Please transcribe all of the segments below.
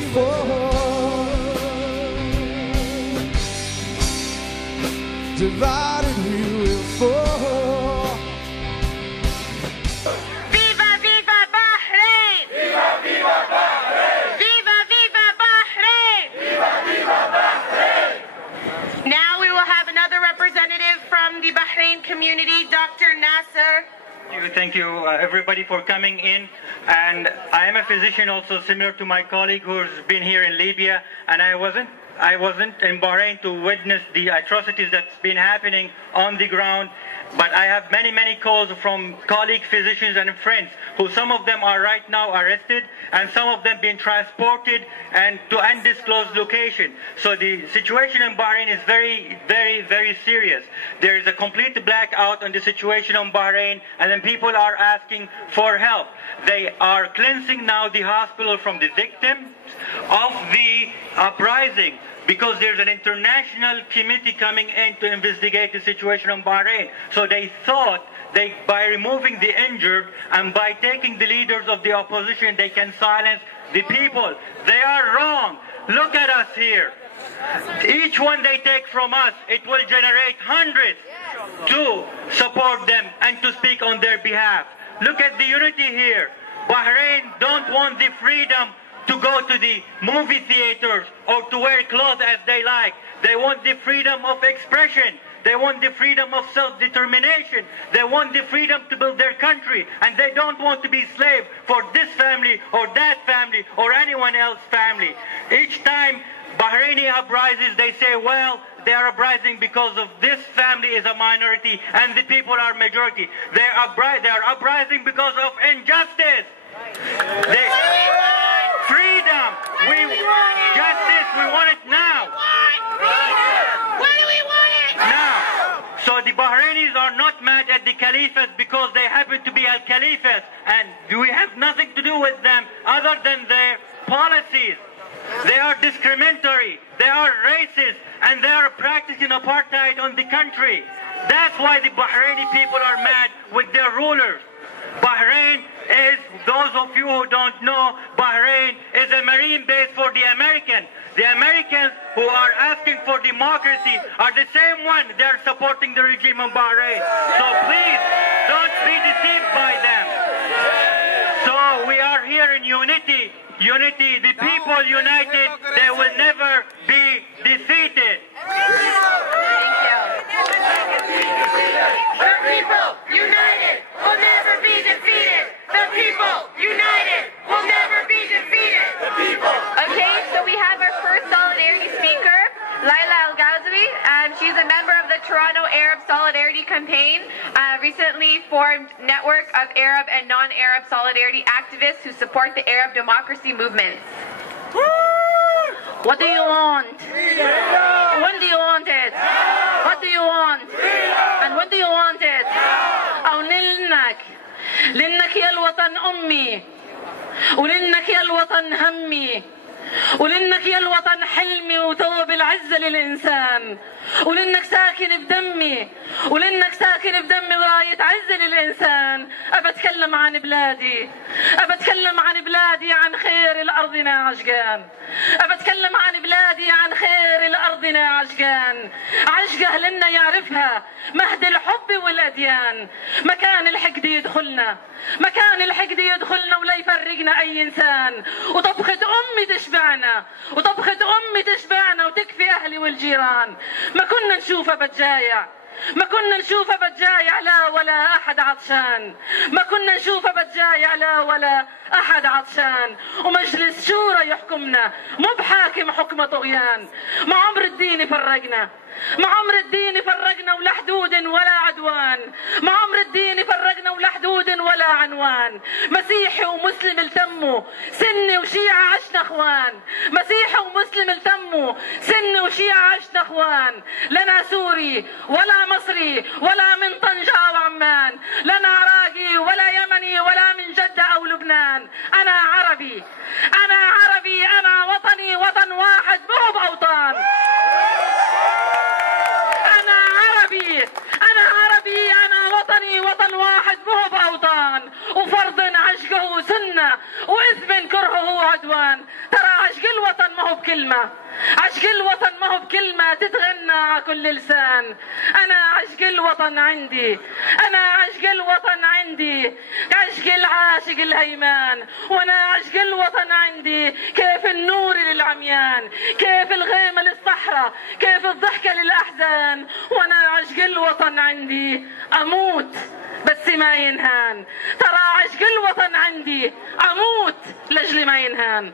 will fall. Divided we will fall. Viva, viva Bahrain! Viva, viva Bahrain! Viva, viva Bahrain! Viva, viva Bahrain! Now we will have another representative from the Bahrain community, Dr. Nasser. Thank you, everybody, for coming in. And I am a physician also, similar to my colleague who's been here in Libya, and I wasn't in Bahrain to witness the atrocities that's been happening on the ground. But I have many calls from colleague physicians and friends who some of them are right now arrested and some of them being transported and to undisclosed location. So the situation in Bahrain is very serious. There is a complete blackout on the situation in Bahrain, and then people are asking for help. They are cleansing now the hospital from the victims of the uprising, because there's an international committee coming in to investigate the situation in Bahrain. So they thought by removing the injured and by taking the leaders of the opposition, they can silence the people. They are wrong. Look at us here. Each one they take from us, it will generate hundreds to support them and to speak on their behalf. Look at the unity here. Bahrain don't want the freedom to go to the movie theaters or to wear clothes as they like. They want the freedom of expression. They want the freedom of self-determination. They want the freedom to build their country. And they don't want to be slave for this family or that family or anyone else's family. Each time Bahraini uprises, they say, well, they are uprising because of this family is a minority and the people are majority. They are uprising because of injustice. Freedom, justice, we want it now. When do we want it? Now. So the Bahrainis are not mad at the caliphs because they happen to be al-caliphs, and we have nothing to do with them other than their policies. They are discriminatory, they are racist, and they are practicing apartheid on the country. That's why the Bahraini people are mad with their rulers. Bahrain is, those of you who don't know, Bahrain is a marine base for the Americans. The Americans who are asking for democracy are the same one they are supporting the regime in Bahrain. So please, don't be deceived by them. So we are here in unity. Unity, the people united, they will never be defeated. Thank you. The people united will never be defeated. The people united will never be defeated. The people. Okay, so we have our first solidarity speaker, Laila Al-Ghazwi. She's a member of the Toronto Arab Solidarity Campaign, recently formed network of Arab and non-Arab solidarity activists who support the Arab democracy movement. What do you want? Freedom. When do you want it? Now. What do you want? Freedom. And when do you want it? Now. أو لأنك يا الوطن أمي، ولأنك يا الوطن همي، ولأنك يا الوطن حلمي وثوب العزة للإنسان، ولأنك ساكن بدمي، ولأنك ساكن بدمي وراية عزة للإنسان. أبتكلم عن بلادي، أبتكلم عن بلادي، عن خير الأرضنا عشقان، أبتكلم عن بلادي، عن خير الأرضنا عشقان. عشقة لنا يعرفها مهد الحب والأديان. مكان الحقد يدخلنا، مكان الحقد يدخلنا ولا يفرقنا أي إنسان. وطبخة أمي تشبعنا، وطبخة أمي تشبعنا وتكفي أهلي والجيران. ما كنا نشوفها بتجايع، ما كنا نشوفها بتجايع لا ولا أحد عطشان، ما كنا نشوفها بتجايع لا ولا أحد عطشان. ومجلس شورى يحكمنا مو بحاكم حكم طغيان. ما عمر الدين فرقنا، ما عمر الدين فرقنا ولا حدود ولا عدوان. ما عمر الدين فرقنا ولا حدود ولا عنوان. مسيحي ومسلم التموا، سني وشيعة عشنا اخوان. مسيحي ومسلم التموا، سني وشيعة عشنا اخوان. لنا سوري ولا مصري ولا من طنجة او عمان، لنا عراقي ولا يمني ولا من جدة او لبنان. انا عربي، انا عربي، انا وطني وطن واحد مو باوطان. أنا عربي، أنا عربي، أنا وطني وطن واحد مو بأوطان. وفرض عشقه سنة وإثم كرهه عدوان. ترى عشق بكلمة. عشق الوطن ما هو بكلمة تتغنى على كل لسان. أنا عشق الوطن عندي، أنا عشق الوطن عندي، عشق العاشق الهيمان. وأنا عشق الوطن عندي كيف النور للعميان، كيف الغيمة للصحراء، كيف الضحكة للأحزان. وأنا عشق الوطن عندي أموت بس ما ينهان. ترى عشق الوطن عندي أموت لأجل ما ينهان.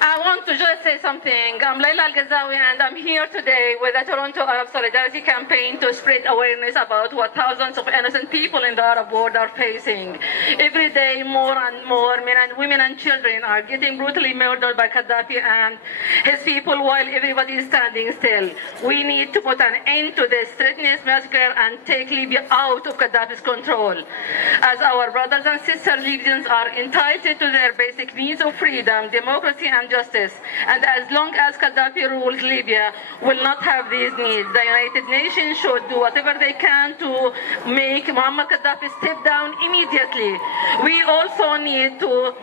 I want to just say something. I'm Layla Al-Ghazawi and I'm here today with the Toronto Arab Solidarity Campaign to spread awareness about what thousands of innocent people in the Arab world are facing. Every day more and more men and women and children are getting brutally murdered by Gaddafi and his people while everybody is standing still. We need to put an end to this threatening massacre and take Libya out of Gaddafi's control. As our brothers and sisters Libyans are entitled to their basic needs of freedom, democracy and justice, and as long as Gaddafi rules, Libya will not have these needs. The United Nations should do whatever they can to make Muammar Gaddafi step down immediately. We also need to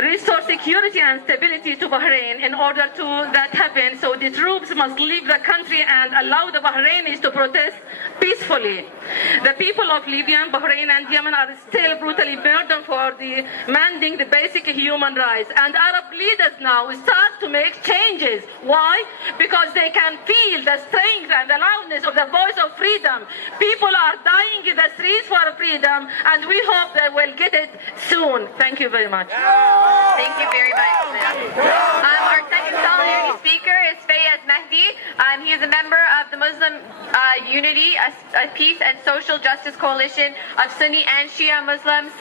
restore security and stability to Bahrain. In order to that happen, so the troops must leave the country and allow the Bahrainis to protest peacefully. The people of Libya, Bahrain and Yemen are still brutally murdered for demanding the basic human rights, and Arab leaders now start to make changes. Why? Because they can feel the strength and the loudness of the voice of freedom. People are dying in the streets for freedom, and we hope they will get it soon. Thank you very much. Thank you very much, ma'am. Our second solidarity speaker is Fayez Mehdi. He is a member of the Muslim Unity, a Peace and Social Justice Coalition of Sunni and Shia Muslims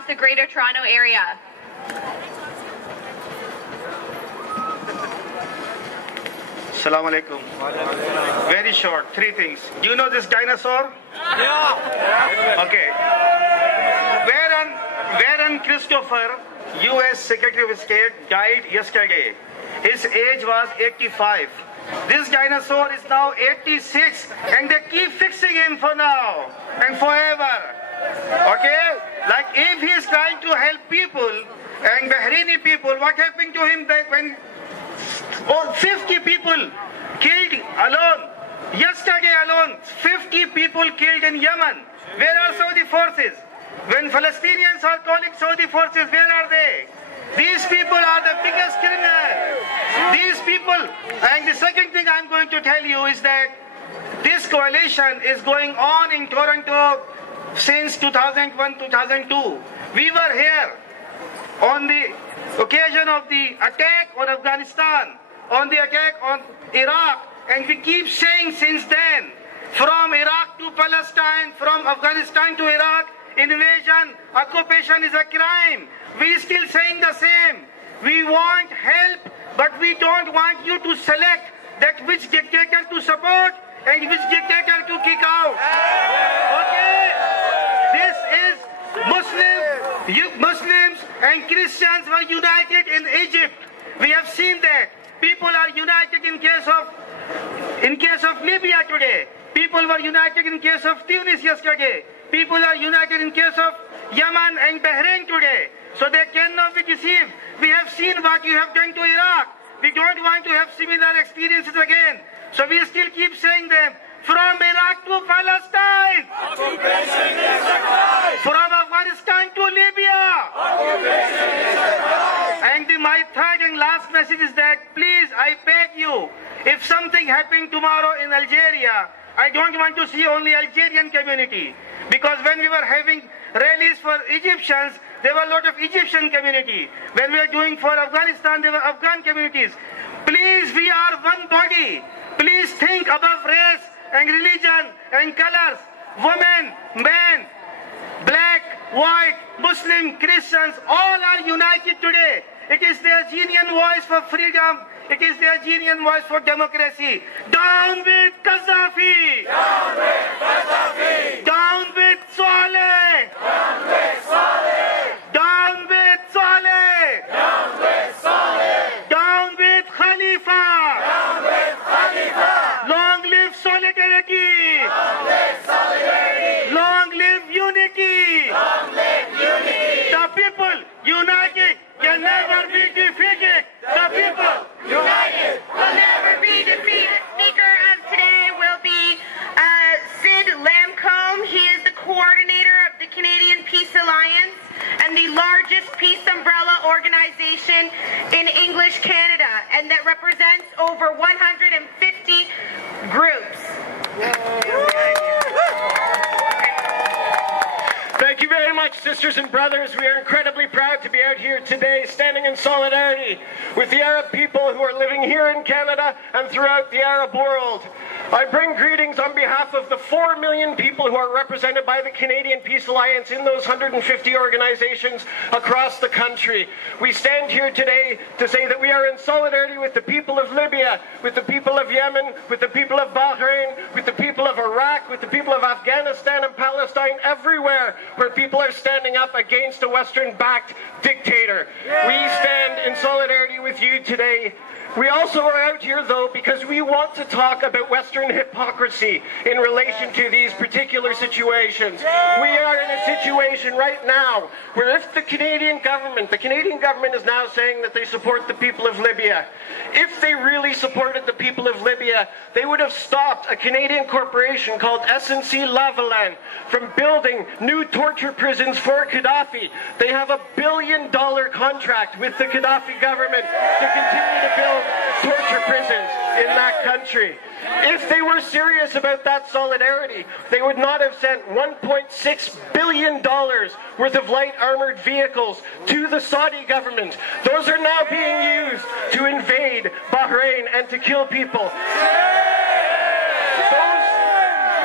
in the Greater Toronto Area. Assalamu alaikum. Very short, three things. Do you know this dinosaur? Yeah. Okay. Warren Christopher, U.S. Secretary of State, died yesterday. His age was 85. This dinosaur is now 86, and they keep fixing him for now and forever. Okay? Like if he is trying to help people and Bahraini people, what happened to him when 50 people killed alone? Yesterday alone, 50 people killed in Yemen. Where are Saudi forces? When Palestinians are calling Saudi forces, where are they? These people are the biggest criminals. These people. And the second thing I'm going to tell you is that this coalition is going on in Toronto since 2001-2002. We were here on the occasion of the attack on Afghanistan, on the attack on Iraq, and we keep saying since then, from Iraq to Palestine, from Afghanistan to Iraq, invasion, occupation is a crime. We still saying the same. We want help, but we don't want you to select that which dictator to support and which dictator to kick out. Okay? This is Muslims and Christians were united in Egypt. We have seen that. People are united in case of Libya today. People were united in case of Tunis yesterday. People are united in case of Yemen and Bahrain today. So they cannot be deceived. We have seen what you have done to Iraq. We don't want to have similar experiences again. So we still keep saying them. From Iraq to Palestine. Occupation is a crime. From Afghanistan to Libya. Occupation is a crime. And my third and last message is that please, I beg you, if something happened tomorrow in Algeria, I don't want to see only Algerian community. Because when we were having rallies for Egyptians, there were a lot of Egyptian community. When we were doing for Afghanistan, there were Afghan communities. Please, we are one body. Please think above race and religion and colors. Women, men, black, white, Muslim, Christians, all are united today. It is their genuine voice for freedom. It is their genuine voice for democracy. Down with Gaddafi! Down with Gaddafi! Down with Saleh! Down with Saleh! Down with Saleh! Down with Saleh! Down with Khalifa! Down with Khalifa! Long live solidarity! Long live solidarity! Long live unity! Long live unity! The people united can never be defeated! represents over 150 groups. Thank you very much, sisters and brothers. We are incredibly proud to be out here today, standing in solidarity with the Arab people who are living here in Canada and throughout the Arab world. I bring greetings on behalf of the 4 million people who are represented by the Canadian Peace Alliance in those 150 organizations across the country. We stand here today to say that we are in solidarity with the people of Libya, with the people of Yemen, with the people of Bahrain, with the people of Iraq, with the people of Afghanistan and Palestine, everywhere where people are standing up against a Western-backed dictator. We stand in solidarity with you today. We also are out here, though, because we want to talk about Western hypocrisy in relation to these particular situations. We are in a situation right now where if the Canadian government is now saying that they support the people of Libya. If they really supported the people of Libya, they would have stopped a Canadian corporation called SNC-Lavalin from building new torture prisons for Gaddafi. They have $1 billion contract with the Gaddafi government to continue to build torture prisons in that country. If they were serious about that solidarity, they would not have sent $1.6 billion worth of light armored vehicles to the Saudi government. Those are now being used to invade Bahrain and to kill people.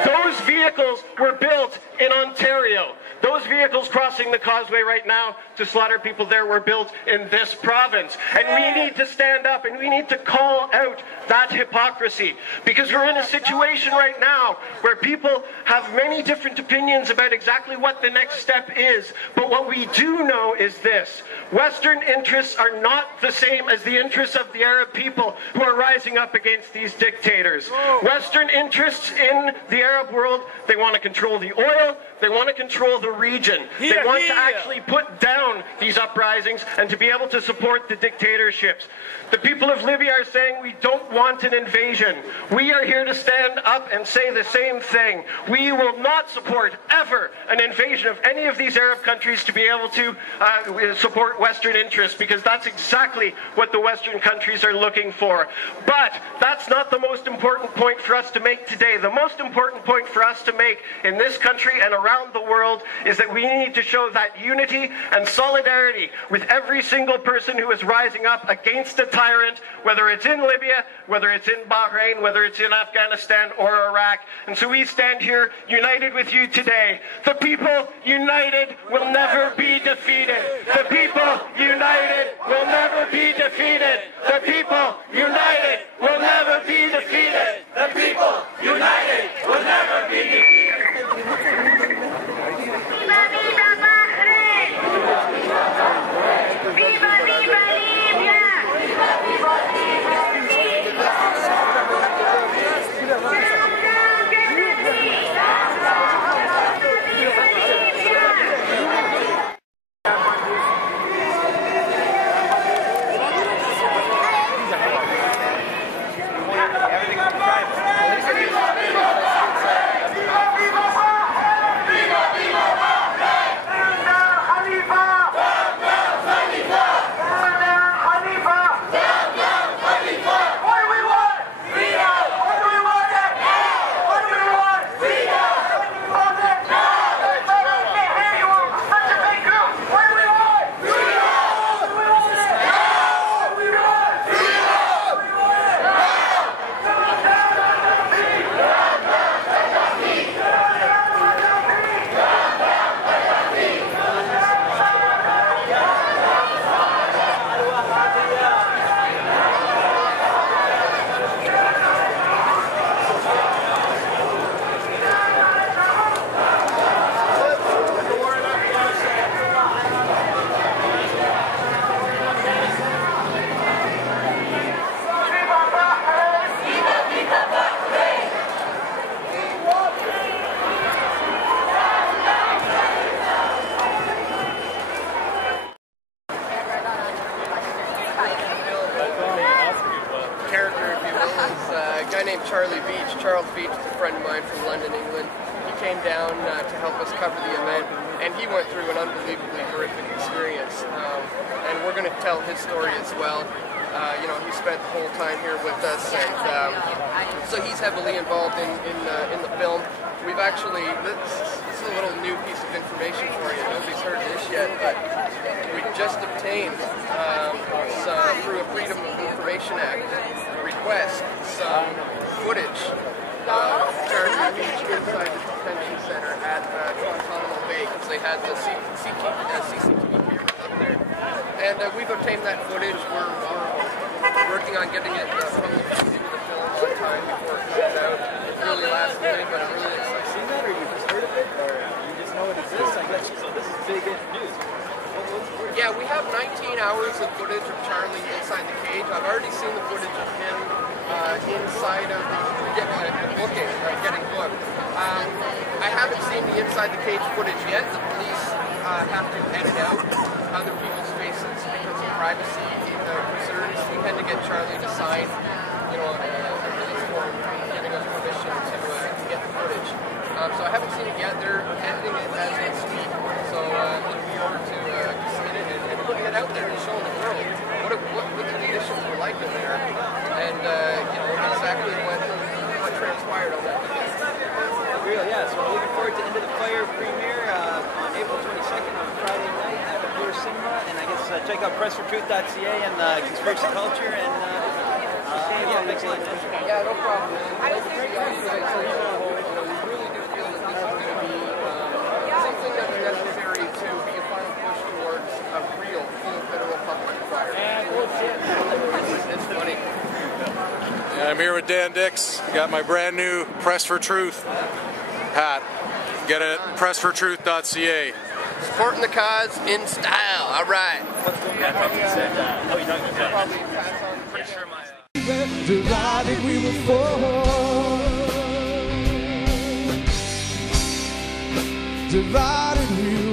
Those vehicles were built in Ontario. Those vehicles crossing the causeway right now to slaughter people there were built in this province. And we need to stand up and we need to call out that hypocrisy. Because we're in a situation right now where people have many different opinions about exactly what the next step is. But what we do know is this. Western interests are not the same as the interests of the Arab people who are rising up against these dictators. Western interests in the Arab world, they want to control the oil, they want to control the region. They want to actually put down these uprisings and to be able to support the dictatorships. The people of Libya are saying we don't want an invasion. We are here to stand up and say the same thing. We will not support ever an invasion of any of these Arab countries to be able to support Western interests, because that's exactly what the Western countries are looking for. But that's not the most important point for us to make today. The most important point for us to make in this country and around the world is that we need to show that unity and solidarity with every single person who is rising up against a tyrant, whether it's in Libya, whether it's in Bahrain, whether it's in Afghanistan or Iraq. And so we stand here united with you today. The people united will never be defeated. The people united will never be defeated. The people united will never be defeated. The people united will never be defeated. Viva, viva Bahrain! Viva, viva Libya! Charles Beach is a friend of mine from London, England. He came down to help us cover the event, and he went through an unbelievably horrific experience. And we're going to tell his story as well. You know, he spent the whole time here with us, and so he's heavily involved in the film. We've actually, this is a little new piece of information for you. Nobody's heard this yet, but we just obtained, through a Freedom of Information Act request, some footage of Charlie inside the detention center at Guantanamo Bay, because they had the CCTV cameras up there. And we've obtained that footage. We're working on getting it from the film on time before it comes out. Really last minute, but I'm really excited. Seen that, or you just heard of it, or you just know it exists? I guess so. This is big news. Yeah, we have 19 hours of footage of Charlie inside the cage. I've already seen the footage of him inside of getting booked. I haven't seen the inside the cage footage yet. The police have to edit out other people's faces because of privacy concerns. We tend to get Charlie to sign, you know, a release form giving us permission to get the footage. So I haven't seen it yet. They're editing it as we speak. So looking forward to seeing it and putting it out there and showing the world what the conditions were like in there, and you know, exactly what transpired on that weekend. Real, yeah. So we're looking forward to Into the Fire premiere on April 22nd on Friday night at the Pure Cinema, and I guess check out pressfortruth.ca and Conspiracy Culture, and yeah, thanks a lot. Yeah, no problem. I don't think we really do feel that this is going to be something that is necessary to be a final push towards a real full federal public inquiry. It's funny. I'm here with Dan Dix. Got my brand new Press for Truth hat. Get it at pressfortruth.ca. Supporting the cause in style. All right. Divided we will fall. Divided we will